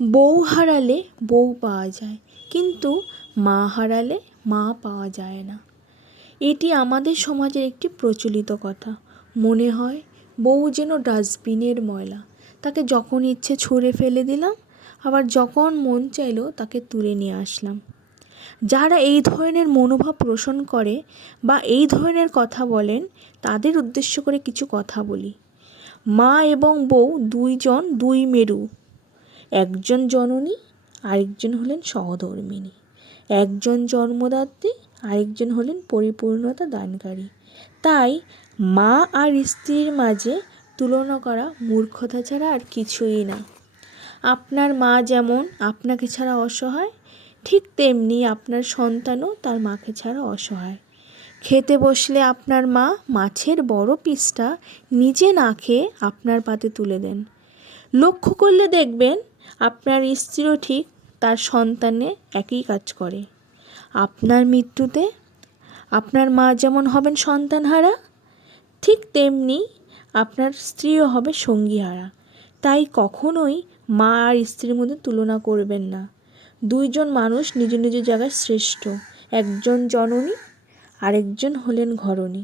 বউ হারালে বউ পাওয়া যায়, কিন্তু মা হারালে মা পাওয়া যায় না। এটি আমাদের সমাজের একটি প্রচলিত কথা। মনে হয় বউ যেন ডাস্টবিনের ময়লা, তাকে যখন ইচ্ছে ছুঁড়ে ফেলে দিলাম, আবার যখন মন চাইলো তাকে তুলে নিয়ে আসলাম। যারা এই ধরনের মনোভাব পোষণ করে বা এই ধরনের কথা বলেন, তাদের উদ্দেশ্য করে কিছু কথা বলি। মা এবং বউ দুই মেরু, একজন জননী, আরেকজন হলেন সহধর্মিণী। একজন জন্মদাত্রী, আরেকজন হলেন পরিপূর্ণতা দানকারী। তাই মা আর স্ত্রীর মাঝে তুলনা করা মূর্খতা ছাড়া আর কিছুই না। আপনার মা যেমন আপনাকে ছাড়া অসহায়, ঠিক তেমনি আপনার সন্তানও তার মাকে ছাড়া অসহায়। খেতে বসলে আপনার মা মাছের বড় পিসটা নিজে না খেয়ে আপনার পাতে তুলে দেন। লক্ষ্য করলে দেখবেন আপনার স্ত্রীও ঠিক তার সন্তানে একই কাজ করে। আপনার মৃত্যুতে আপনার মা যেমন হবেন সন্তানহারা, ঠিক তেমনি আপনার স্ত্রীও হবে সঙ্গীহারা। তাই কখনোই মা আর স্ত্রীর মধ্যে তুলনা করবেন না। দুইজন মানুষ নিজ নিজ জায়গায় শ্রেষ্ঠ। একজন জননী, আরেকজন হলেন ঘরণী।